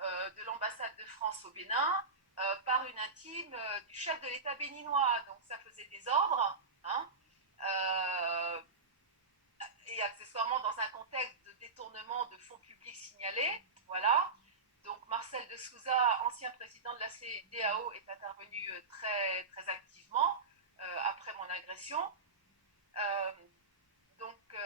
de l'ambassade de France au Bénin par une intime du chef de l'État béninois. Donc ça faisait des ordres, hein, euh, et accessoirement dans un contexte de détournement de fonds publics signalés. Voilà. Donc Marcel de Souza, ancien président de la CEDEAO, est intervenu très, très activement après mon agression. Euh, donc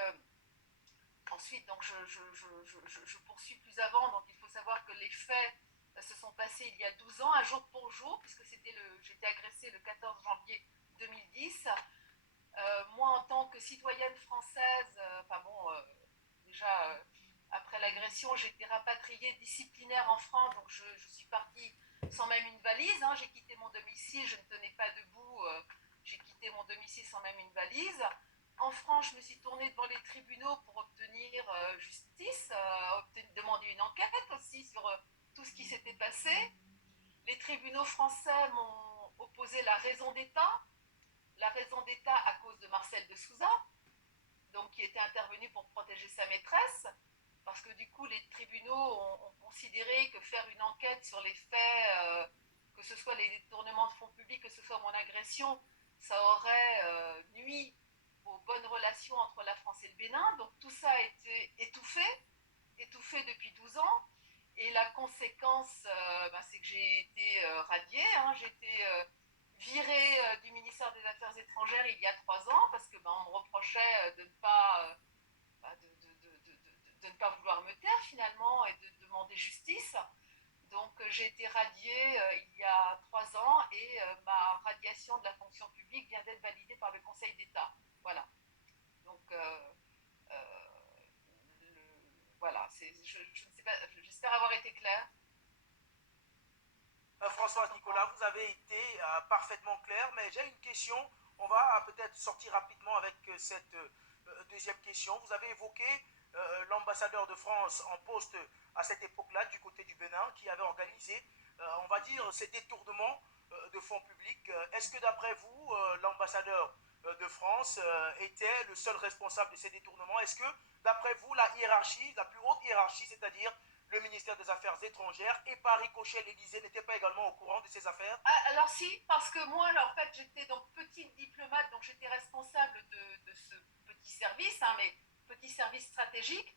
ensuite, donc je poursuis plus avant. Donc il faut savoir que les faits se sont passés il y a 12 ans, un jour pour jour, puisque j'étais agressée le 14 janvier 2010. Moi, en tant que citoyenne française, enfin bon, déjà après l'agression, j'ai été rapatriée disciplinaire en France, donc je suis partie sans même une valise. Hein. J'ai quitté mon domicile, je ne tenais pas debout. J'ai quitté mon domicile sans même une valise. En France, je me suis tournée devant les tribunaux pour obtenir justice, demander une enquête aussi sur tout ce qui s'était passé. Les tribunaux français m'ont opposé la raison d'État à cause de Marcel de Souza, donc qui était intervenu pour protéger sa maîtresse, parce que du coup les tribunaux ont considéré que faire une enquête sur les faits, que ce soit les détournements de fonds publics, que ce soit mon agression, ça aurait nui aux bonnes relations entre la France et le Bénin. Donc tout ça a été étouffé depuis 12 ans. Et la conséquence, c'est que j'ai été radiée, hein, j'ai été virée du ministère des Affaires étrangères il y a 3 ans parce que on me reprochait de ne pas de ne pas vouloir me taire finalement et de demander justice. Donc j'ai été radiée il y a 3 ans et ma radiation de la fonction publique vient d'être validée par le Conseil d'État. Voilà. Donc voilà, je ne sais pas, j'espère avoir été claire. Françoise Nicolas, vous avez été parfaitement clair, mais j'ai une question. On va peut-être sortir rapidement avec cette deuxième question. Vous avez évoqué l'ambassadeur de France en poste à cette époque-là du côté du Bénin qui avait organisé, on va dire, ces détournements de fonds publics. Est-ce que d'après vous, l'ambassadeur de France était le seul responsable de ces détournements? Est-ce que d'après vous, la hiérarchie, la plus haute hiérarchie, c'est-à-dire le ministère des Affaires étrangères et par ricochet l'Élysée n'était pas également au courant de ces affaires? Ah, alors si, parce que moi, alors, en fait, j'étais donc petite diplomate, donc j'étais responsable de ce petit service, hein, mais petit service stratégique.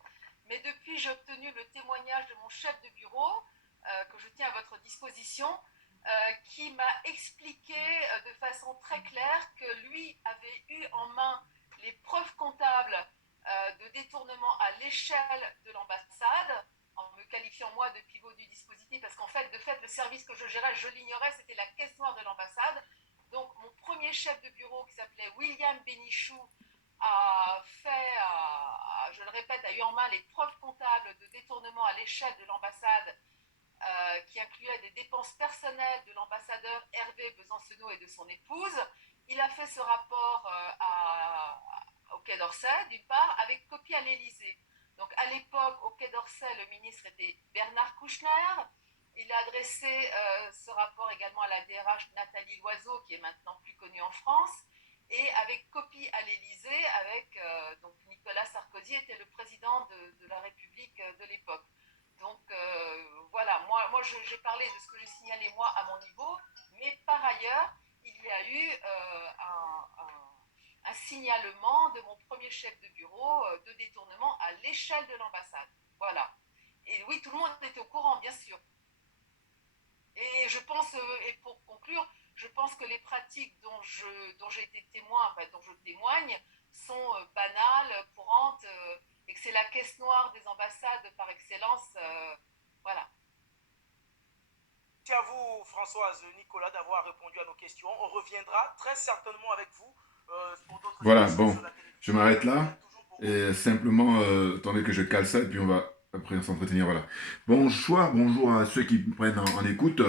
Mais depuis, j'ai obtenu le témoignage de mon chef de bureau, que je tiens à votre disposition, qui m'a expliqué de façon très claire que lui avait eu en main les preuves comptables de détournement à l'échelle de l'ambassade, en me qualifiant moi de pivot du dispositif, parce qu'en fait, de fait, le service que je gérais, je l'ignorais, c'était la caisse noire de l'ambassade. Donc, mon premier chef de bureau, qui s'appelait William Benichou, je le répète, a eu en main les preuves comptables de détournement à l'échelle de l'ambassade, qui incluait des dépenses personnelles de l'ambassadeur Hervé Besancenot et de son épouse. Il a fait ce rapport au Quai d'Orsay, d'une part, avec copie à l'Élysée. Donc à l'époque, au Quai d'Orsay, le ministre était Bernard Kouchner. Il a adressé ce rapport également à la DRH Nathalie Loiseau, qui est maintenant plus connue en France, et avec copie à l'Élysée, avec donc Nicolas Sarkozy était le président de la République de l'époque. Donc voilà, moi j'ai parlé de ce que j'ai signalé moi à mon niveau, mais par ailleurs, il y a eu un signalement de mon premier chef de bureau de détournement à l'échelle de l'ambassade. Voilà. Et oui, tout le monde était au courant, bien sûr. Et je pense, et pour conclure, je pense que les pratiques dont j'ai été témoin, enfin, dont je témoigne, sont banales, courantes, et que c'est la caisse noire des ambassades par excellence. Voilà. Merci à vous, Françoise Nicolas, d'avoir répondu à nos questions. On reviendra très certainement avec vous pour d'autres Voilà, émissions bon, sur la je télévision. m'arrête Il y a là. toujours beaucoup Et simplement, attendez que je cale ça et puis on va après s'entretenir. Voilà. Bonsoir, bonjour à ceux qui me prennent en écoute.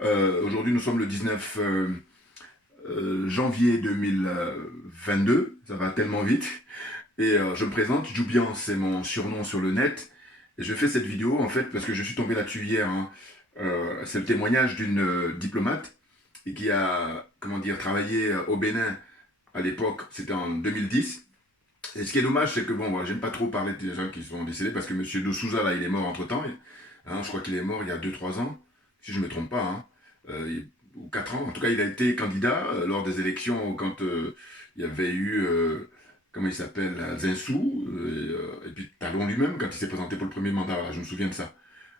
Aujourd'hui, nous sommes le 19 janvier 2022. Ça va tellement vite. Et je me présente, Joubian, c'est mon surnom sur le net. Et je fais cette vidéo en fait parce que je suis tombé là-dessus hier. Hein. C'est le témoignage d'une diplomate et qui a, comment dire, travaillé au Bénin à l'époque, c'était en 2010. Et ce qui est dommage, c'est que bon, voilà, j'aime pas trop parler des gens qui sont décédés parce que Monsieur de Souza, là, il est mort entre temps. Hein, je crois qu'il est mort il y a 2 3 ans, si je ne me trompe pas. Hein. Ou 4 ans. En tout cas, il a été candidat lors des élections quand il y avait eu, comment il s'appelle, Zinsou, et puis Talon lui-même, quand il s'est présenté pour le premier mandat. Voilà, je me souviens de ça.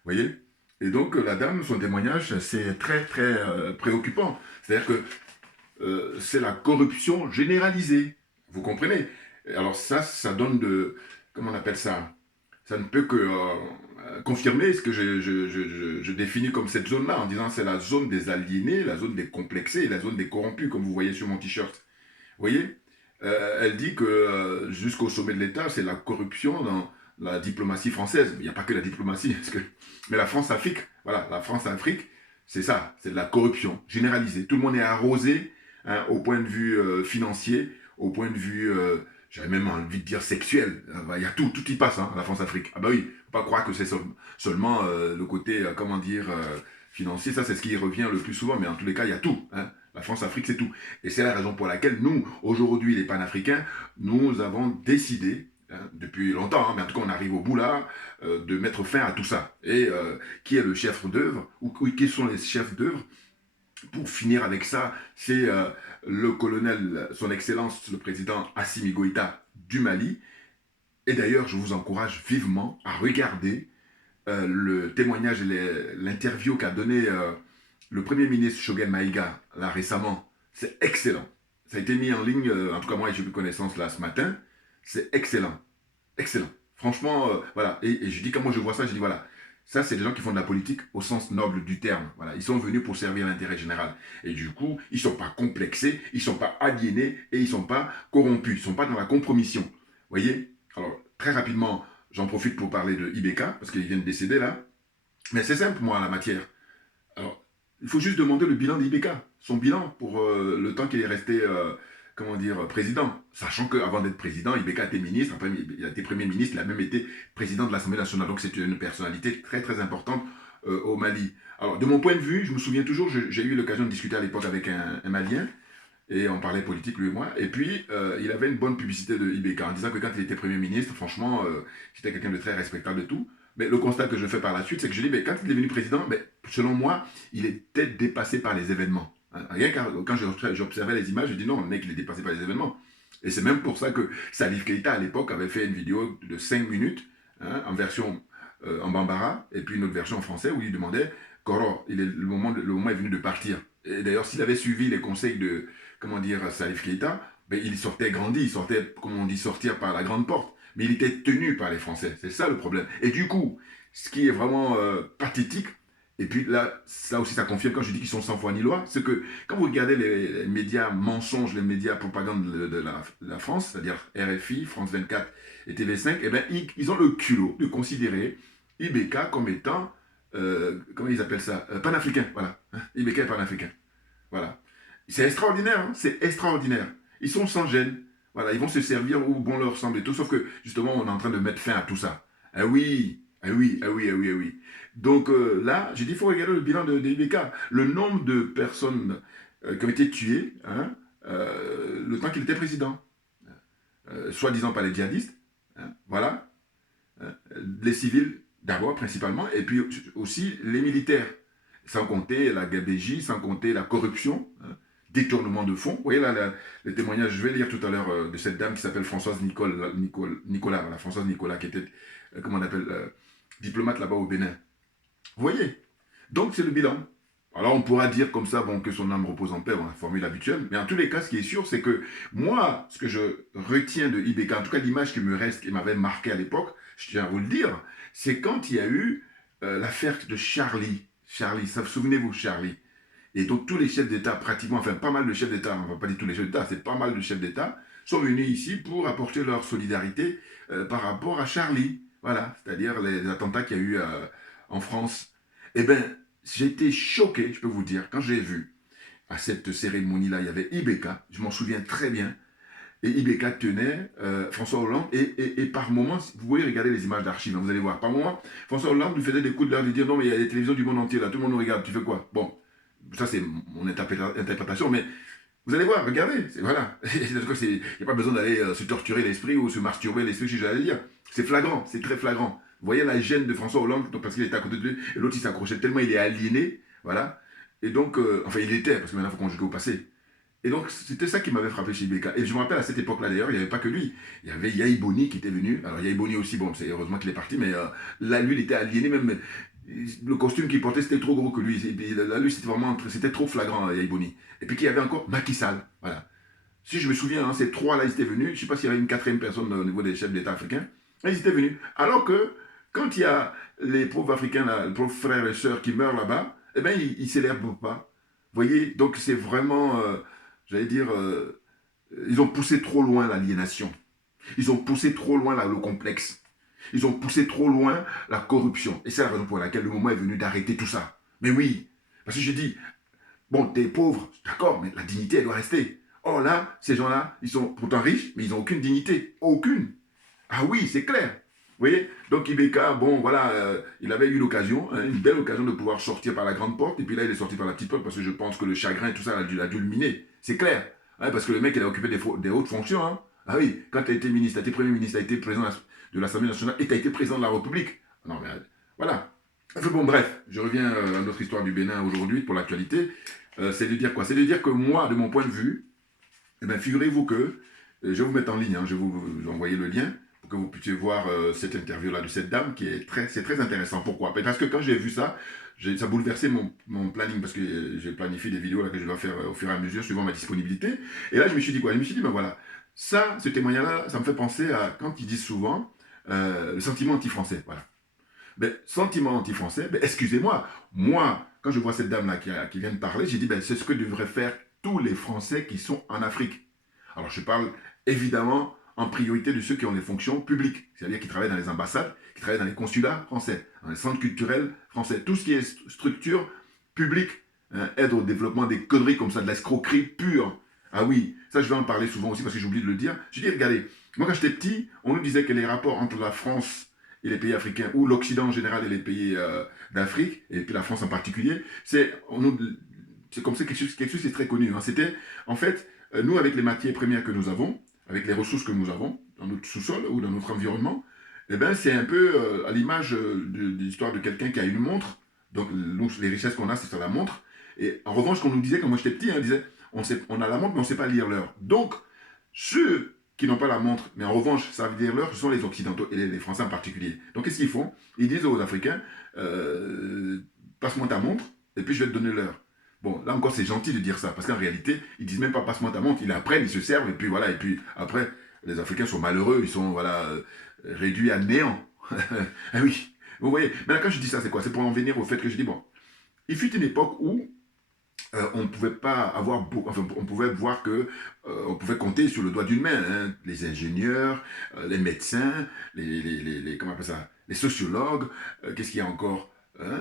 Vous voyez. Et donc, la dame, son témoignage, c'est très, très préoccupant. C'est-à-dire que c'est la corruption généralisée. Vous comprenez? Alors ça donne de... Comment on appelle ça? Ça ne peut que confirmer ce que je définis comme cette zone-là, en disant c'est la zone des aliénés, la zone des complexés et la zone des corrompus, comme vous voyez sur mon t-shirt. Vous voyez? Elle dit que jusqu'au sommet de l'État, c'est la corruption dans la diplomatie française. Il n'y a pas que la diplomatie, mais la France-Afrique, voilà, la France-Afrique, c'est ça, c'est de la corruption généralisée. Tout le monde est arrosé, hein, au point de vue financier, au point de vue, j'avais même envie de dire sexuel. Il y a tout, tout y passe, hein, la France-Afrique. Ah bah oui, faut pas croire que c'est seulement le côté, comment dire, financier. Ça, c'est ce qui revient le plus souvent, mais en tous les cas, il y a tout. Hein. La France-Afrique, c'est tout. Et c'est la raison pour laquelle nous, aujourd'hui, les panafricains, nous avons décidé, hein, depuis longtemps, hein, mais en tout cas, on arrive au bout là, de mettre fin à tout ça. Et qui est le chef d'œuvre, ou qui sont les chefs d'œuvre pour finir avec ça, c'est le colonel, son excellence, le président Assimi Goïta du Mali. Et d'ailleurs, je vous encourage vivement à regarder le témoignage et l'interview qu'a donné le premier ministre Shogun Maïga, là récemment. C'est excellent. Ça a été mis en ligne, en tout cas moi j'ai eu connaissance là ce matin. C'est excellent. Excellent. Franchement, voilà. Et je dis comment je vois ça, je dis voilà. Ça, c'est des gens qui font de la politique au sens noble du terme. Voilà. Ils sont venus pour servir l'intérêt général. Et du coup, ils ne sont pas complexés, ils ne sont pas aliénés et ils ne sont pas corrompus. Ils ne sont pas dans la compromission. Vous voyez? Alors, très rapidement, j'en profite pour parler de Ibeka, parce qu'il vient de décéder là. Mais c'est simple, moi, la matière. Alors, il faut juste demander le bilan d'Ibeka. Son bilan pour le temps qu'il est resté, comment dire, président. Sachant qu'avant d'être président, Ibeka était ministre, après il a été premier ministre, il a même été président de l'Assemblée nationale. Donc c'est une personnalité très très importante au Mali. Alors, de mon point de vue, je me souviens toujours, j'ai eu l'occasion de discuter à l'époque avec un Malien, et on parlait politique, lui et moi. Et puis, il avait une bonne publicité de Ibeka en disant que quand il était Premier ministre, franchement, c'était quelqu'un de très respectable et tout. Mais le constat que je fais par la suite, c'est que je dis, mais quand il est devenu président, mais, selon moi, il était dépassé par les événements. Rien quand j'observais les images, je dis non, le mec, il est dépassé par les événements. Et c'est même pour ça que Salif Keïta, à l'époque, avait fait une vidéo de 5 minutes, hein, en version en bambara, et puis une autre version en français, où il demandait, Koro, le moment est venu de partir. Et d'ailleurs, s'il avait suivi les conseils de, comment dire, Salif Keïta, ben, il sortait grandi, il sortait, comme on dit, sortir par la grande porte. Mais il était tenu par les Français, c'est ça le problème. Et du coup, ce qui est vraiment pathétique, et puis là, ça aussi, ça confirme quand je dis qu'ils sont sans foi ni loi, c'est que quand vous regardez les médias mensonges, les médias propagande de la France, c'est-à-dire RFI, France 24 et TV5, eh ben, ils ont le culot de considérer Ibeka comme étant, comment ils appellent ça, panafricain, voilà. Ibeka est panafricain, voilà. C'est extraordinaire, hein, c'est extraordinaire. Ils sont sans gêne. Voilà, ils vont se servir où bon leur semble et tout, sauf que justement, on est en train de mettre fin à tout ça. Ah oui, ah oui, ah oui, ah oui, ah oui. Donc là, j'ai dit, il faut regarder le bilan de Ibeka. Le nombre de personnes qui ont été tuées, hein, le temps qu'il était président. Soi-disant par les djihadistes, hein, voilà. Les civils d'abord, principalement, et puis aussi les militaires. Sans compter la gabégie, sans compter la corruption, hein, détournement de fonds. Vous voyez là, le témoignage, je vais lire tout à l'heure de cette dame qui s'appelle Françoise Nicolas, voilà, Françoise Nicolas, qui était, comment on appelle, diplomate là-bas au Bénin. Vous voyez? Donc c'est le bilan. Alors on pourra dire comme ça, bon, que son âme repose en paix, la formule habituelle, mais en tous les cas, ce qui est sûr, c'est que moi, ce que je retiens de Ibeka, en tout cas l'image qui me reste, qui m'avait marqué à l'époque, je tiens à vous le dire, c'est quand il y a eu l'affaire de Charlie, souvenez-vous Charlie. Et donc tous les chefs d'État, pratiquement, enfin pas mal de chefs d'État, on ne va pas dire tous les chefs d'État, c'est pas mal de chefs d'État, sont venus ici pour apporter leur solidarité par rapport à Charlie. Voilà, c'est-à-dire les attentats qu'il y a eu en France. Eh bien, j'ai été choqué, je peux vous dire, quand j'ai vu à cette cérémonie-là, il y avait Ibeka, je m'en souviens très bien, et Ibeka tenait François Hollande, et par moments, vous pouvez regarder les images d'archives, hein, vous allez voir, par moments, François Hollande lui faisait des coups de l'air, lui dire non mais il y a des télévisions du monde entier là, tout le monde nous regarde, tu fais quoi? Bon, ça c'est mon interprétation, mais vous allez voir, regardez, voilà, il n'y a pas besoin d'aller se torturer l'esprit ou se masturber l'esprit, si j'allais dire, c'est flagrant, c'est très flagrant. Vous voyez la gêne de François Hollande, donc parce qu'il était à côté de lui, et l'autre il s'accrochait tellement il est aliéné, voilà. Et donc, enfin il était, parce que maintenant il faut conjuguer au passé. Et donc, c'était ça qui m'avait frappé chez Ibeka. Et je me rappelle à cette époque-là, d'ailleurs, il n'y avait pas que lui. Il y avait Yahi Boni qui était venu. Alors, Yahi Boni aussi, bon, c'est heureusement qu'il est parti, mais là, lui, il était aliéné, même. Le costume qu'il portait, c'était trop gros que lui. Et là, lui, c'était vraiment, c'était trop flagrant, Yahi Boni. Et puis, qu'il y avait encore Macky Sall. Voilà. Si je me souviens, hein, ces trois-là, ils étaient venus. Je ne sais pas s'il y avait une quatrième personne au niveau des chefs d'État africains. Mais ils étaient venus. Alors que, quand il y a les pauvres Africains, là, les pauvres frères et sœurs qui meurent là-bas, eh bien, ils ne célèbrent pas. Vous voyez, donc c'est vraiment, j'allais dire, ils ont poussé trop loin l'aliénation. Ils ont poussé trop loin le complexe. Ils ont poussé trop loin la corruption. Et c'est la raison pour laquelle le moment est venu d'arrêter tout ça. Mais oui, parce que je dis, bon, t'es pauvre, d'accord, mais la dignité, elle doit rester. Or là, ces gens-là, ils sont pourtant riches, mais ils n'ont aucune dignité. Aucune. Ah oui, c'est clair. Vous voyez? Donc Ibeka, bon, voilà, il avait eu l'occasion, hein, une belle occasion de pouvoir sortir par la grande porte, et puis là, il est sorti par la petite porte, parce que je pense que le chagrin, tout ça, a dû le miner. C'est clair. Hein, parce que le mec, il a occupé des hautes fonctions. Hein. Ah oui, quand tu as été ministre, tu as été Premier ministre, tu as été président de l'Assemblée nationale, et tu as été président de la République. Non, mais voilà. Enfin, bon, bref, je reviens à notre histoire du Bénin aujourd'hui, pour l'actualité. C'est de dire quoi? C'est de dire que moi, de mon point de vue, eh bien, figurez-vous que, je vais vous mettre en ligne, hein, je vais vous envoyer le lien, pour que vous puissiez voir cette interview-là de cette dame, qui est c'est très intéressant. Pourquoi? Parce que quand j'ai vu ça, ça a bouleversé mon planning, parce que j'ai planifié des vidéos là, que je dois faire au fur et à mesure, suivant ma disponibilité. Et là, je me suis dit quoi? Je me suis dit, ben voilà, ça, ce témoignage-là, ça me fait penser à, quand ils disent souvent, le sentiment anti-français, voilà. Ben, sentiment anti-français, ben, excusez-moi, moi, quand je vois cette dame-là qui vient de parler, j'ai dit, ben, c'est ce que devraient faire tous les Français qui sont en Afrique. Alors, je parle évidemment en priorité de ceux qui ont des fonctions publiques, c'est-à-dire qui travaillent dans les ambassades, qui travaillent dans les consulats français, dans les centres culturels français, tout ce qui est structure publique, hein, aide au développement des conneries comme ça, de l'escroquerie pure. Ah oui, ça je vais en parler souvent aussi parce que j'oublie de le dire. Je dis, regardez, moi quand j'étais petit, on nous disait que les rapports entre la France et les pays africains, ou l'Occident en général et les pays d'Afrique, et puis la France en particulier, c'est comme ça quelque chose qui est très connu. Hein. C'était, en fait, nous avec les matières premières que nous avons, avec les ressources que nous avons dans notre sous-sol ou dans notre environnement, eh ben, c'est un peu à l'image de l'histoire de quelqu'un qui a une montre. Donc, nous, les richesses qu'on a, c'est sur la montre. Et en revanche, qu'on nous disait, quand moi j'étais petit, on disait, on a la montre, mais on ne sait pas lire l'heure. Donc, ceux qui n'ont pas la montre, mais en revanche savent lire l'heure, ce sont les Occidentaux et les Français en particulier. Donc, qu'est-ce qu'ils font? Ils disent aux Africains, passe-moi ta montre, et puis je vais te donner l'heure. Bon, là encore, c'est gentil de dire ça, parce qu'en réalité, ils disent même pas passe-moi ta montre, ils apprennent, ils se servent, et puis voilà, et puis après, les Africains sont malheureux, ils sont, voilà, réduits à néant. Ah oui, vous voyez. Maintenant, quand je dis ça, c'est quoi? C'est pour en venir au fait que je dis, bon, il fut une époque où on ne pouvait pas avoir, enfin, on pouvait voir que on pouvait compter sur le doigt d'une main, hein, les ingénieurs, les médecins, comment on appelle ça, les sociologues, qu'est-ce qu'il y a encore? Hein,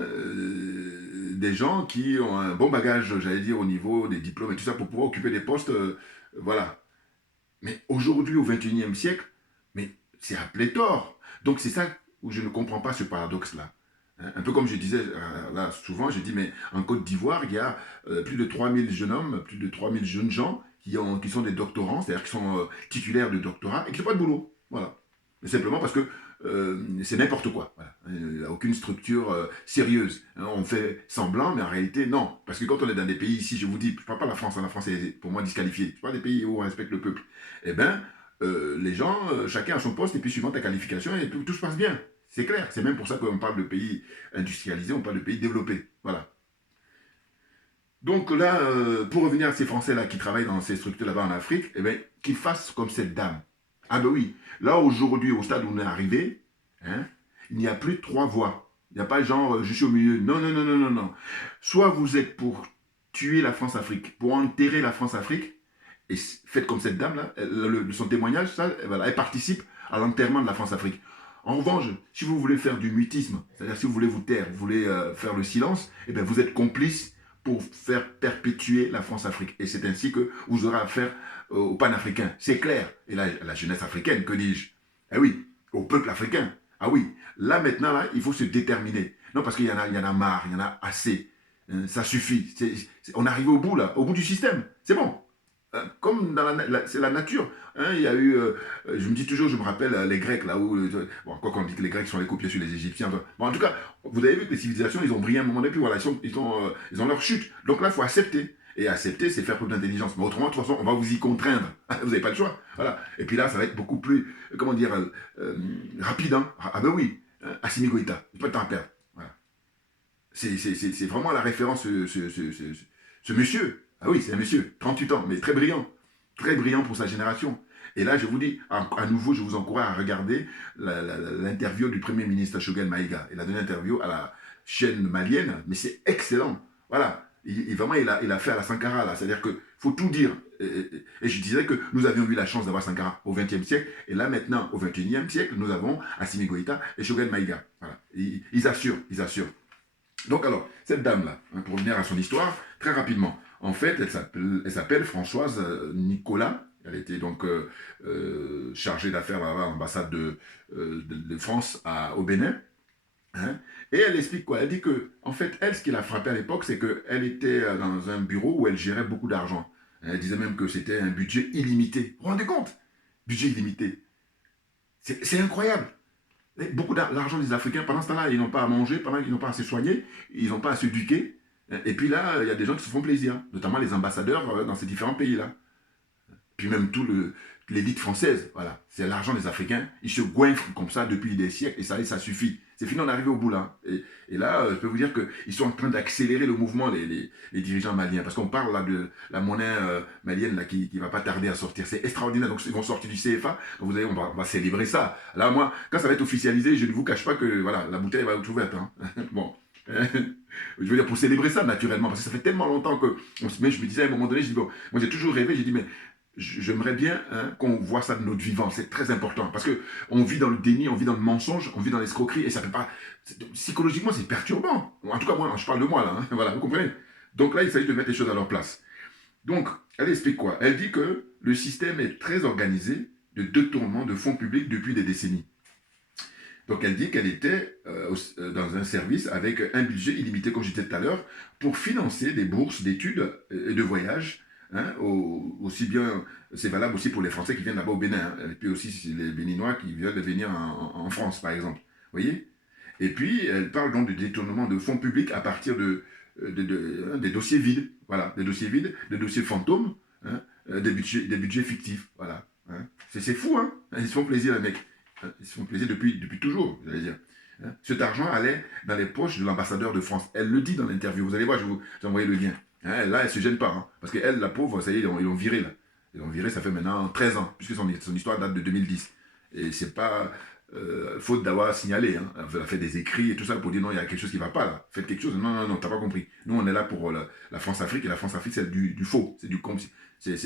des gens qui ont un bon bagage, j'allais dire, au niveau des diplômes et tout ça, pour pouvoir occuper des postes, voilà. Mais aujourd'hui, au XXIe siècle, mais c'est à pléthore. Donc c'est ça où je ne comprends pas ce paradoxe-là. Hein, un peu comme je disais là souvent, je dis, mais en Côte d'Ivoire, il y a plus de 3000 jeunes hommes, plus de 3000 jeunes gens qui sont des doctorants, c'est-à-dire qui sont titulaires de doctorat et qui n'ont pas de boulot. Voilà. Mais simplement parce que c'est n'importe quoi. Voilà. Il n'y a aucune structure sérieuse. Hein, on fait semblant, mais en réalité, non. Parce que quand on est dans des pays, ici, je vous dis, je ne parle pas de la France, hein, la France est pour moi disqualifiée. Je parle des pays où on respecte le peuple. Eh bien, les gens, chacun a son poste, et puis suivant ta qualification, et tout se passe bien. C'est clair. C'est même pour ça qu'on parle de pays industrialisés, on parle de pays développés. Voilà. Donc là, pour revenir à ces Français-là qui travaillent dans ces structures là-bas en Afrique, eh bien, qu'ils fassent comme cette dame. Ah ben oui, là aujourd'hui, au stade où on est arrivé, hein, il n'y a plus de trois voies. Il n'y a pas genre, je suis au milieu. Non, non, non, non, non, non. Soit vous êtes pour tuer la France-Afrique, pour enterrer la France-Afrique, et faites comme cette dame-là, son témoignage, ça, voilà, elle participe à l'enterrement de la France-Afrique. En revanche, si vous voulez faire du mutisme, c'est-à-dire si vous voulez vous taire, vous voulez faire le silence, eh bien vous êtes complice pour faire perpétuer la France-Afrique. Et c'est ainsi que vous aurez affaire aux panafricains. C'est clair. Et la jeunesse africaine, que dis-je? Ah oui, au peuple africain. Ah oui, là maintenant, là, il faut se déterminer. Non, parce qu'il y en a marre, il y en a assez. Ça suffit. On arrive au bout, là, au bout du système. C'est bon. comme dans c'est la nature. Hein, il y a eu, je me dis toujours, je me rappelle les Grecs, là où, bon, quoi qu'on dit que les Grecs sont les copiés sur les Égyptiens. Bon, en tout cas, vous avez vu que les civilisations, ils ont brillé à un moment donné, puis voilà, ils ont leur chute. Donc là, il faut accepter. Et accepter, c'est faire preuve d'intelligence. Mais autrement, de toute façon, on va vous y contraindre. Vous n'avez pas le choix. Voilà. Et puis là, ça va être beaucoup plus, comment dire, rapide. Hein. Ah ben oui, Assimi Goïta, pas de temps à perdre. Voilà. C'est vraiment la référence, ce monsieur. Ah oui, c'est un monsieur, 38 ans, mais très brillant pour sa génération. Et là, je vous dis, à nouveau, je vous encourage à regarder l'interview du Premier ministre Choguel Maïga. Il a donné une interview à la chaîne malienne, mais c'est excellent. Voilà. Vraiment, il a fait à la Sankara, là. C'est-à-dire qu'il faut tout dire. Et je disais que nous avions eu la chance d'avoir Sankara au XXe siècle, et là, maintenant, au XXIe siècle, nous avons Assimi Goïta et Choguel Maïga. Voilà. Ils assurent, ils assurent. Donc alors, cette dame-là, hein, pour revenir à son histoire, très rapidement, en fait, elle s'appelle Françoise Nicolas. Elle était donc chargée d'affaires à l'ambassade de France au Bénin. Hein, et elle explique quoi? Elle dit que, en fait, elle, ce qui l'a frappé à l'époque, c'est qu'elle était dans un bureau où elle gérait beaucoup d'argent. Elle disait même que c'était un budget illimité. Vous vous rendez compte? Budget illimité. C'est incroyable. Beaucoup d'argent des Africains, pendant ce temps-là, ils n'ont pas à manger, pendant qu'ils n'ont pas à se soigner, ils n'ont pas à s'éduquer. Et puis là, il y a des gens qui se font plaisir, notamment les ambassadeurs dans ces différents pays-là. Puis même l'élite française, voilà. C'est l'argent des Africains. Ils se goinfrent comme ça depuis des siècles et ça suffit. C'est fini, on est arrivé au bout là. Et là, je peux vous dire qu'ils sont en train d'accélérer le mouvement, les dirigeants maliens. Parce qu'on parle là de la monnaie malienne là, qui ne va pas tarder à sortir. C'est extraordinaire. Donc ils vont sortir du CFA. Donc vous allez, on va célébrer ça. Là, moi, quand ça va être officialisé, je ne vous cache pas que voilà, la bouteille va être ouverte. Hein. Bon. Je veux dire, pour célébrer ça naturellement. Parce que ça fait tellement longtemps que. Mais je me disais à un moment donné, je dis, bon, moi j'ai toujours rêvé, j'ai dit, mais j'aimerais bien hein, qu'on voit ça de notre vivant, c'est très important, parce qu'on vit dans le déni, on vit dans le mensonge, on vit dans l'escroquerie, et ça fait pas... Psychologiquement, c'est perturbant. En tout cas, moi, je parle de moi, là, hein, voilà, vous comprenez? Donc là, il s'agit de mettre les choses à leur place. Donc, elle explique quoi? Elle dit que le système est très organisé de détournement de fonds publics depuis des décennies. Donc, elle dit qu'elle était dans un service avec un budget illimité, comme je disais tout à l'heure, pour financer des bourses d'études et de voyages. Hein, aussi bien, c'est valable aussi pour les Français qui viennent là-bas au Bénin, hein, et puis aussi les Béninois qui veulent venir en France, par exemple. Vous voyez? Et puis, elle parle donc de détournement de fonds publics à partir des dossiers vides. Voilà, des dossiers vides, des dossiers fantômes, hein, des budgets fictifs. Voilà. Hein. C'est fou, hein? Ils se font plaisir, les mecs. Ils se font plaisir depuis toujours, j'allais dire. Hein. Cet argent allait dans les poches de l'ambassadeur de France. Elle le dit dans l'interview. Vous allez voir, je vais vous envoyer le lien. Hein, là, elle ne se gêne pas. Hein, parce qu'elle, la pauvre, ça y est, ils l'ont virée. Là. Ils l'ont virée, ça fait maintenant 13 ans, puisque son histoire date de 2010. Et c'est pas faute d'avoir signalé. Hein. Elle a fait des écrits et tout ça pour dire non, il y a quelque chose qui ne va pas là. Faites quelque chose. Non, t'as pas compris. Nous, on est là pour la France-Afrique. Et la France-Afrique, c'est du faux. C'est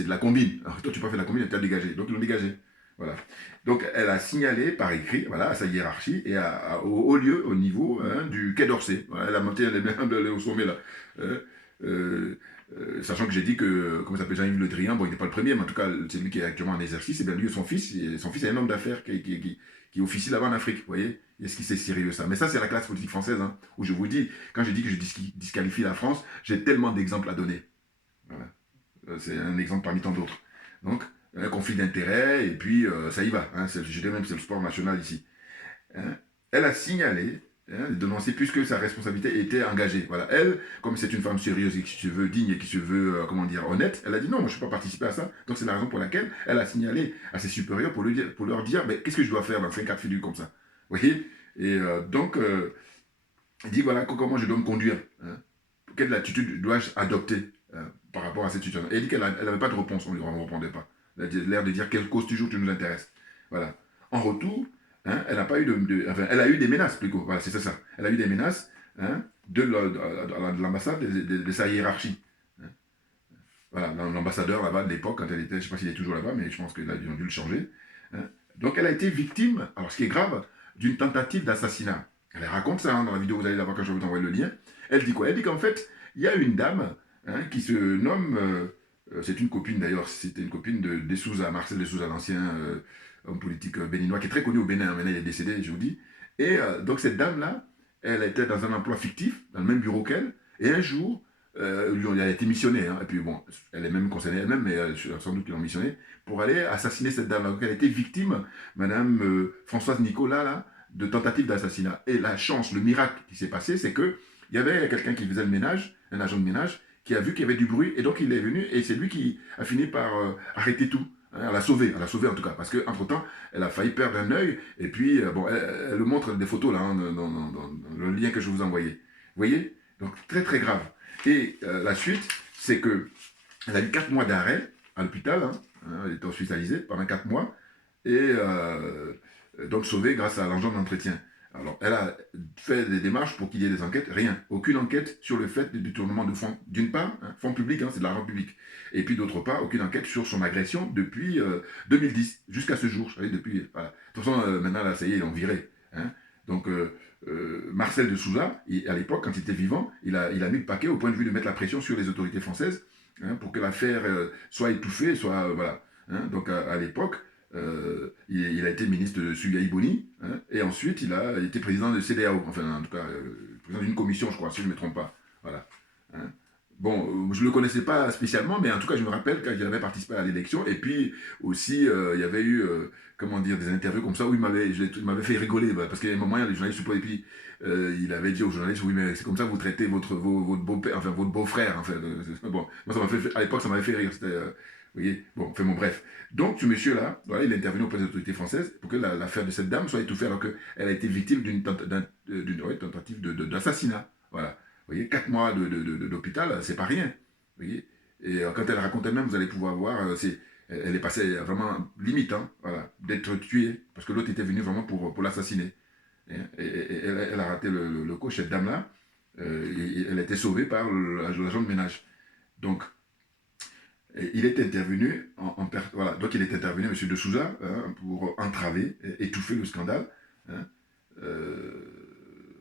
de la combine. Alors, toi, tu n'as pas fait la combine, tu as dégagé. Donc, ils l'ont dégagé. Voilà. Donc, elle a signalé par écrit, voilà, à sa hiérarchie et au lieu, au niveau hein, du Quai d'Orsay. Voilà, elle a monté au sommet là. Sachant que j'ai dit que, comment s'appelle Jean-Yves Le Drian, bon, il n'est pas le premier, mais en tout cas, c'est lui qui est actuellement en exercice, et bien lui et son fils est un homme d'affaires qui officie là-bas en Afrique, vous voyez. Est-ce que c'est sérieux ça? Mais ça, c'est la classe politique française, hein, où je vous dis, quand je dis que je disqualifie la France, j'ai tellement d'exemples à donner. Voilà. C'est un exemple parmi tant d'autres. Donc, un conflit d'intérêts, et puis ça y va. Hein, je dirais même que c'est le sport national ici. Hein, elle a signalé, hein, dénoncé, puisque sa responsabilité était engagée. Voilà. Elle, comme c'est une femme sérieuse et qui se veut digne et qui se veut, honnête, elle a dit non, moi je ne peux pas participer à ça. Donc c'est la raison pour laquelle elle a signalé à ses supérieurs pour leur dire, mais qu'est-ce que je dois faire dans 5 cas de figure comme ça? Vous voyez? Et donc, elle dit voilà comment je dois me conduire. Hein, quelle attitude dois-je adopter par rapport à cette situation? Et elle dit qu'elle n'avait pas de réponse, on ne lui répondait pas. Elle a l'air de dire quelle cause toujours tu nous intéresses. Voilà. En retour, hein, elle n'a pas eu enfin, elle a eu des menaces plutôt. Voilà, c'est ça. Elle a eu des menaces hein, de l'ambassade, de sa hiérarchie. Hein. Voilà, l'ambassadeur là-bas de l'époque, quand elle était, je ne sais pas s'il est toujours là-bas, mais je pense qu'ils ont dû le changer. Hein. Donc elle a été victime, alors ce qui est grave, d'une tentative d'assassinat. Elle raconte ça hein, dans la vidéo, vous allez la voir quand je vais vous envoyer le lien. Elle dit quoi? Elle dit qu'en fait, il y a une dame hein, qui se nomme... c'est une copine d'ailleurs, c'était une copine de Souza, Marcel de Souza, l'ancien homme politique béninois, qui est très connu au Bénin, maintenant il est décédé, je vous dis. Et donc cette dame-là, elle était dans un emploi fictif, dans le même bureau qu'elle, et un jour, elle a été missionnée, hein, et puis bon, elle est même concernée elle-même, mais sans doute qu'ils l'ont missionnée, pour aller assassiner cette dame. Donc elle a été victime, Madame Françoise Nicolas, là, de tentative d'assassinat. Et la chance, le miracle qui s'est passé, c'est que il y avait quelqu'un qui faisait le ménage, un agent de ménage, qui a vu qu'il y avait du bruit, et donc il est venu, et c'est lui qui a fini par arrêter tout. Hein, elle a sauvé en tout cas, parce qu'entre-temps, elle a failli perdre un œil, et puis, bon, elle montre des photos là, hein, dans le lien que je vous ai envoyé. Vous voyez? Donc très très grave. Et la suite, c'est que elle a eu 4 mois d'arrêt à l'hôpital, hein, elle était hospitalisée pendant 4 mois, et donc sauvée grâce à l'argent d'entretien. Alors, elle a fait des démarches pour qu'il y ait des enquêtes, rien. Aucune enquête sur le fait du détournement de fonds. D'une part, hein, fonds publics, hein, c'est de l'argent public. Et puis d'autre part, aucune enquête sur son agression depuis 2010, jusqu'à ce jour. Vous savez, depuis, voilà. De toute façon, maintenant, là, ça y est, ils l'ont viré. Hein. Donc, Marcel de Souza, à l'époque, quand il était vivant, il a mis le paquet au point de vue de mettre la pression sur les autorités françaises, hein, pour que l'affaire soit étouffée, soit, voilà. Hein. Donc, à l'époque, il a été ministre de Sugaï Boni, hein, et ensuite il a été président de CEDEAO, enfin en tout cas président d'une commission, je crois, si je ne me trompe pas. Voilà. Hein. Bon, je ne le connaissais pas spécialement, mais en tout cas je me rappelle qu'il avait participé à l'élection, et puis aussi il y avait eu, comment dire, des interviews comme ça où il m'avait fait rigoler, bah, parce qu'à un moment, les journalistes, et puis il avait dit aux journalistes, oui, mais c'est comme ça que vous traitez votre beau-père, enfin votre beau-frère, enfin, bon, moi ça m'a fait, à l'époque ça m'avait fait rire, c'était... vous voyez, bon, enfin bon, bref. Donc, ce monsieur-là, voilà, il est intervenu auprès des autorités françaises pour que l'affaire de cette dame soit étouffée alors qu'elle a été victime d'une tentative d'assassinat. Voilà. Vous voyez, 4 mois d'hôpital, c'est pas rien. Vous voyez. Et quand elle raconte elle-même, vous allez pouvoir voir, elle est passée vraiment limite, hein, voilà, d'être tuée, parce que l'autre était venu vraiment pour l'assassiner. Et elle a raté le coup, cette dame-là. Elle a été sauvée par l'agent de ménage. Donc, et il est intervenu, voilà, donc il est intervenu, M. de Souza, hein, pour entraver, étouffer le scandale, hein,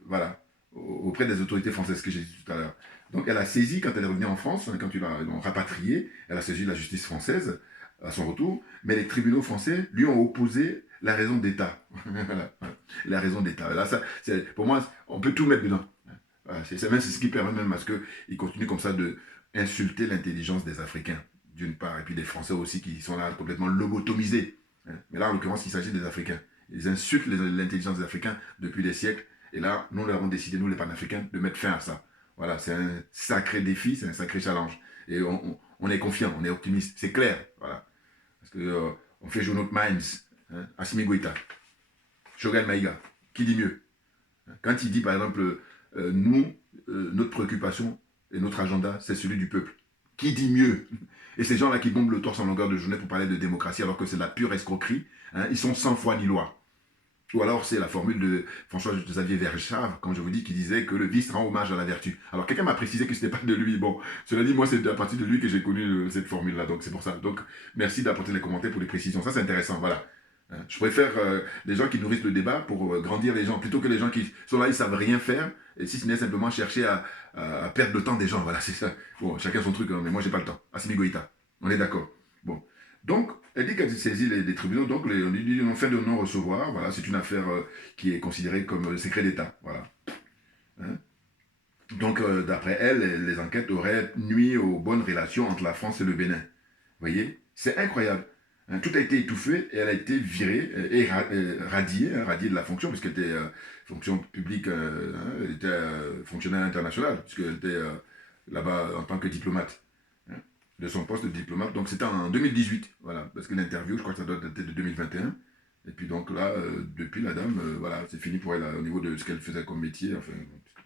voilà, auprès des autorités françaises que j'ai dit tout à l'heure. Donc elle a saisi, quand elle est revenue en France, hein, quand ils l'ont rapatriée, elle a saisi la justice française à son retour, mais les tribunaux français lui ont opposé la raison d'État. Voilà, la raison d'État. Là, ça, pour moi, on peut tout mettre dedans. Voilà, c'est ce qui permet même à ce qu'ils continuent comme ça de insulter l'intelligence des Africains, d'une part, et puis des Français aussi qui sont là complètement lobotomisés. Hein. Mais là, en l'occurrence, il s'agit des Africains. Ils insultent l'intelligence des Africains depuis des siècles. Et là, nous avons décidé, nous les panafricains, de mettre fin à ça. Voilà, c'est un sacré défi, c'est un sacré challenge. Et on est confiant, on est optimiste, c'est clair. Voilà. Parce que on fait jouer notre minds. Hein. Assimi Goïta, Shogun Maïga, qui dit mieux? Quand il dit, par exemple, nous, notre préoccupation et notre agenda, c'est celui du peuple. Qui dit mieux? Et ces gens-là qui bombent le torse en longueur de journée pour parler de démocratie alors que c'est de la pure escroquerie, hein, ils sont sans foi ni loi. Ou alors c'est la formule de François-Xavier Verschave, comme je vous dis, qui disait que le vice rend hommage à la vertu. Alors quelqu'un m'a précisé que ce n'était pas de lui. Bon, cela dit, moi c'est à partir de lui que j'ai connu cette formule-là, donc c'est pour ça. Donc merci d'apporter les commentaires pour les précisions. Ça c'est intéressant, voilà. Je préfère les gens qui nourrissent le débat pour grandir les gens, plutôt que les gens qui sont là, ils ne savent rien faire, et si ce n'est simplement chercher à perdre le temps des gens. Voilà, c'est ça. Bon, chacun son truc, hein, mais moi, j'ai pas le temps. Assimi Goïta, on est d'accord. Bon. Donc, elle dit qu'elle saisit les tribunaux, donc on lui dit en fait de non-recevoir. Voilà, c'est une affaire qui est considérée comme secret d'État. Voilà. Hein. Donc, d'après elle, les enquêtes auraient nuit aux bonnes relations entre la France et le Bénin. Vous voyez? C'est incroyable. Hein, tout a été étouffé et elle a été virée et radiée de la fonction, puisqu'elle était fonction publique, elle était fonctionnaire international, puisqu'elle était là-bas en tant que diplomate, hein, de son poste de diplomate. Donc c'était en 2018, voilà, parce que l'interview, je crois que ça doit dater de 2021. Et puis donc là, depuis la dame, voilà, c'est fini pour elle au niveau de ce qu'elle faisait comme métier, enfin,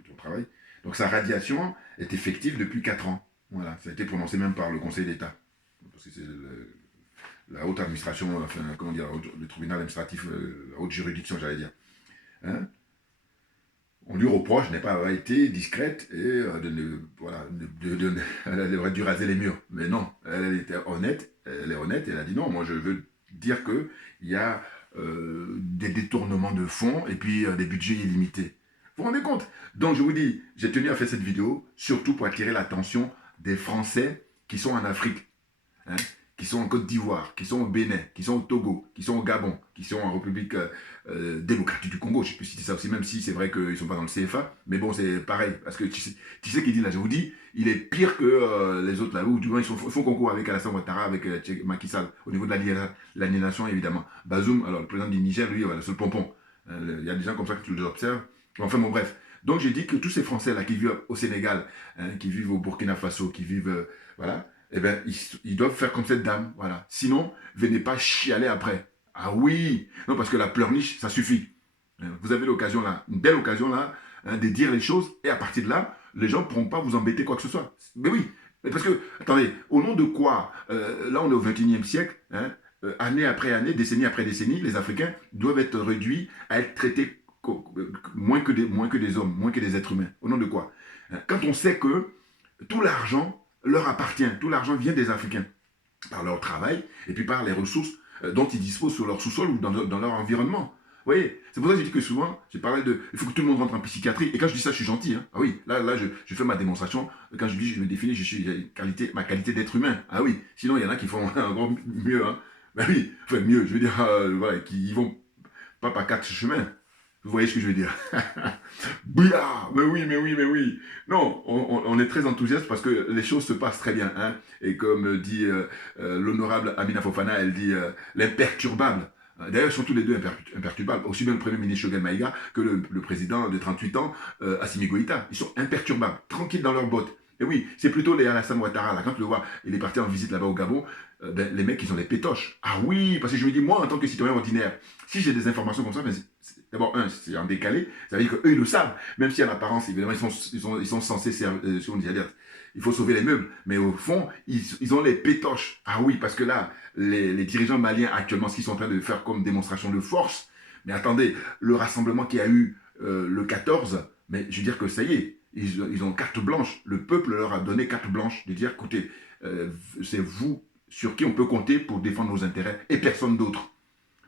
son travail. Donc sa radiation est effective depuis 4 ans. Voilà, ça a été prononcé même par le Conseil d'État. Parce que c'est la haute administration, enfin, comment dire, le tribunal administratif, la haute juridiction, j'allais dire. Hein. On lui reproche de pas avoir été discrète et voilà, elle aurait dû raser les murs. Mais non, elle était honnête, elle est honnête, et elle a dit non, moi je veux dire qu'il y a des détournements de fonds et puis des budgets illimités. Vous vous rendez compte? Donc je vous dis, j'ai tenu à faire cette vidéo, surtout pour attirer l'attention des Français qui sont en Afrique. Hein, qui sont en Côte d'Ivoire, qui sont au Bénin, qui sont au Togo, qui sont au Gabon, qui sont en République démocratique du Congo, je peux citer ça aussi, même si c'est vrai qu'ils ne sont pas dans le CFA, mais bon, c'est pareil, parce que tu sais qu'il dit là, je vous dis, il est pire que les autres là, ou du moins ils font concours avec Alassane Ouattara, avec Macky Sall, au niveau de l'aliénation évidemment. Bazoum, alors le président du Niger, lui, voilà, c'est le pompon. Il y a des gens comme ça que tu les observes. Enfin bon, bref. Donc j'ai dit que tous ces Français là qui vivent au Sénégal, qui vivent au Burkina Faso, qui vivent, voilà, eh ben, ils doivent faire comme cette dame, voilà. Sinon, venez pas chialer après. Ah oui, non, parce que la pleurniche, ça suffit. Vous avez l'occasion là, une belle occasion là, de dire les choses, et à partir de là, les gens ne pourront pas vous embêter quoi que ce soit. Mais oui, parce que, attendez, au nom de quoi, là on est au XXIe siècle, année après année, décennie après décennie, les Africains doivent être réduits à être traités moins que des hommes, moins que des êtres humains. Au nom de quoi? Quand on sait que tout l'argent leur appartient, tout l'argent vient des Africains, par leur travail, et puis par les ressources dont ils disposent sur leur sous-sol ou dans leur environnement. Vous voyez, c'est pour ça que je dis que souvent, j'ai parlé de... Il faut que tout le monde rentre en psychiatrie. Et quand je dis ça, je suis gentil. Hein. Ah oui, là je fais ma démonstration. Quand je dis, je me définis, je suis ma qualité d'être humain. Ah oui, sinon, il y en a qui font encore mieux. Hein. Ben oui, enfin mieux, je veux dire, voilà, qui vont pas par quatre chemins. Vous voyez ce que je veux dire? Bouillard! Mais oui, mais oui, mais oui. Non, on est très enthousiaste parce que les choses se passent très bien. Hein? Et comme dit l'honorable Amina Fofana, elle dit l'imperturbable. D'ailleurs, ils sont tous les deux imperturbables. Aussi bien le premier ministre Choguel Maïga que le président de 38 ans, Assimi Goïta. Ils sont imperturbables, tranquilles dans leurs bottes. Et oui, c'est plutôt les Alassane Ouattara. Là, quand tu le vois, il est parti en visite là-bas au Gabon, ben, les mecs, ils ont des pétoches. Ah oui, parce que je me dis, moi, en tant que citoyen ordinaire, si j'ai des informations comme ça, ben, d'abord, c'est en décalé, ça veut dire qu'eux, ils le savent. Même si en apparence, évidemment, ils sont censés servir, il faut sauver les meubles. Mais au fond, ils ont les pétoches. Ah oui, parce que là, les dirigeants maliens, actuellement, ce qu'ils sont en train de faire comme démonstration de force, mais attendez, le rassemblement qu'il y a eu le 14, mais je veux dire que ça y est, ils ont carte blanche. Le peuple leur a donné carte blanche de dire, écoutez, c'est vous sur qui on peut compter pour défendre nos intérêts et personne d'autre.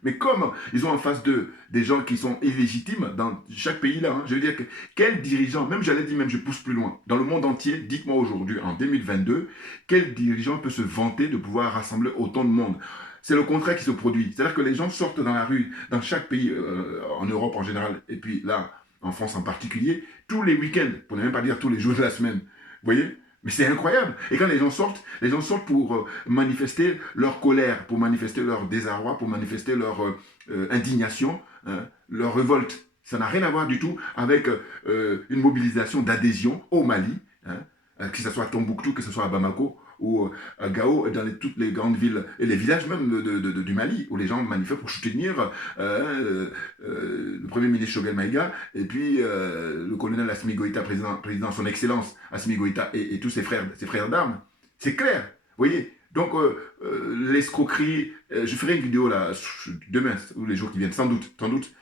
Mais comme ils ont en face d'eux des gens qui sont illégitimes dans chaque pays là, hein, je veux dire que quel dirigeant, même j'allais dire, même je pousse plus loin, dans le monde entier, dites-moi aujourd'hui, en 2022, quel dirigeant peut se vanter de pouvoir rassembler autant de monde? C'est le contraire qui se produit. C'est-à-dire que les gens sortent dans la rue, dans chaque pays, en Europe en général, et puis là, en France en particulier, tous les week-ends, pour ne même pas dire tous les jours de la semaine. Vous voyez? Mais c'est incroyable. Et quand les gens sortent pour manifester leur colère, pour manifester leur désarroi, pour manifester leur indignation, hein, leur révolte. Ça n'a rien à voir du tout avec une mobilisation d'adhésion au Mali, hein, que ce soit à Tombouctou, que ce soit à Bamako ou à Gao, dans toutes les grandes villes et les villages même du Mali, où les gens manifestent pour soutenir le premier ministre Choguel Maïga et puis le colonel Assimi Goïta, président son excellence Assimi Goïta et tous ses frères d'armes. C'est clair, vous voyez. Donc l'escroquerie, je ferai une vidéo là demain ou les jours qui viennent, sans doute.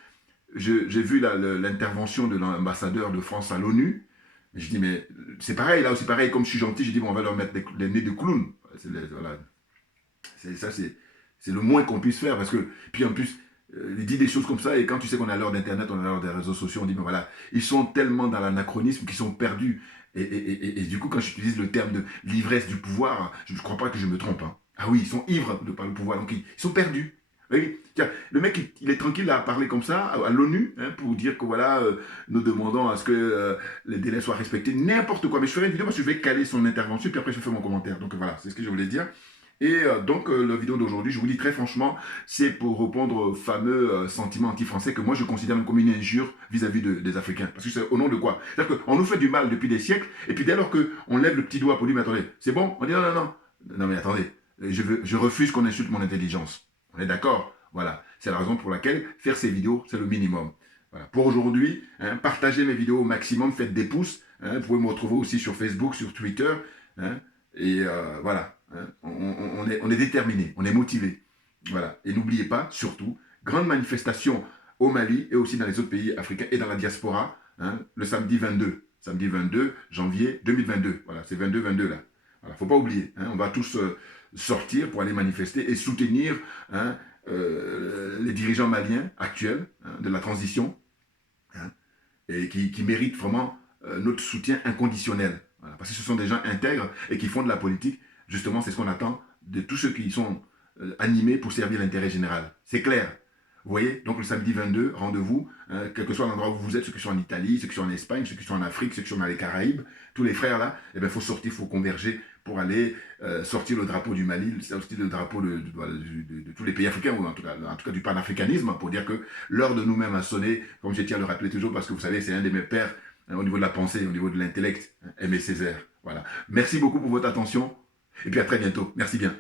J'ai vu l'intervention de l'ambassadeur de France à l'ONU. Je dis, mais c'est pareil, là aussi pareil, comme je suis gentil, je dis, bon, on va leur mettre des nez de clown. Voilà. C'est le moins qu'on puisse faire, parce que, puis en plus, il dit des choses comme ça, et quand tu sais qu'on a l'heure d'Internet, on a l'heure des réseaux sociaux, on dit, mais voilà, ils sont tellement dans l'anachronisme qu'ils sont perdus. Et du coup, quand j'utilise le terme de l'ivresse du pouvoir, je ne crois pas que je me trompe. Hein. Ah oui, ils sont ivres par le pouvoir, donc ils sont perdus. Oui. Tiens, le mec, il est tranquille à parler comme ça à l'ONU, hein, pour dire que voilà, nous demandons à ce que les délais soient respectés, n'importe quoi. Mais je ferai une vidéo parce que je vais caler son intervention, puis après je fais mon commentaire. Donc voilà, c'est ce que je voulais dire. Et donc, la vidéo d'aujourd'hui, je vous dis très franchement, c'est pour répondre au fameux sentiment anti-français que moi je considère même comme une injure vis-à-vis des Africains. Parce que c'est au nom de quoi? C'est-à-dire qu'on nous fait du mal depuis des siècles, et puis dès lors qu'on lève le petit doigt pour dire, mais attendez, c'est bon? On dit non, non, non. Non, mais attendez, je refuse qu'on insulte mon intelligence. On est d'accord? Voilà. C'est la raison pour laquelle faire ces vidéos, c'est le minimum. Voilà. Pour aujourd'hui, hein, partagez mes vidéos au maximum, faites des pouces. Hein, vous pouvez me retrouver aussi sur Facebook, sur Twitter. Hein, et voilà. Hein, on est déterminé, on est motivé. Voilà. Et n'oubliez pas, surtout, grande manifestation au Mali et aussi dans les autres pays africains et dans la diaspora, hein, le samedi 22. Samedi 22 janvier 2022. Voilà, c'est 22-22 là. Voilà, faut pas oublier. Hein, on va tous sortir pour aller manifester et soutenir hein, les dirigeants maliens actuels hein, de la transition hein, et qui méritent vraiment notre soutien inconditionnel. Voilà, parce que ce sont des gens intègres et qui font de la politique. Justement, c'est ce qu'on attend de tous ceux qui sont animés pour servir l'intérêt général. C'est clair. Vous voyez, donc le samedi 22, rendez-vous, quel que soit l'endroit où vous êtes, ceux qui sont en Italie, ceux qui sont en Espagne, ceux qui sont en Afrique, ceux qui sont dans les Caraïbes, tous les frères là, il faut sortir, il faut converger pour aller sortir le drapeau du Mali, sortir le drapeau de tous les pays africains, ou en tout cas du panafricanisme, pour dire que l'heure de nous-mêmes a sonné, comme je tiens à le rappeler toujours, parce que vous savez, c'est un de mes pères au niveau de la pensée, au niveau de l'intellect, Aimé Césaire. Voilà. Merci beaucoup pour votre attention, et puis à très bientôt. Merci bien.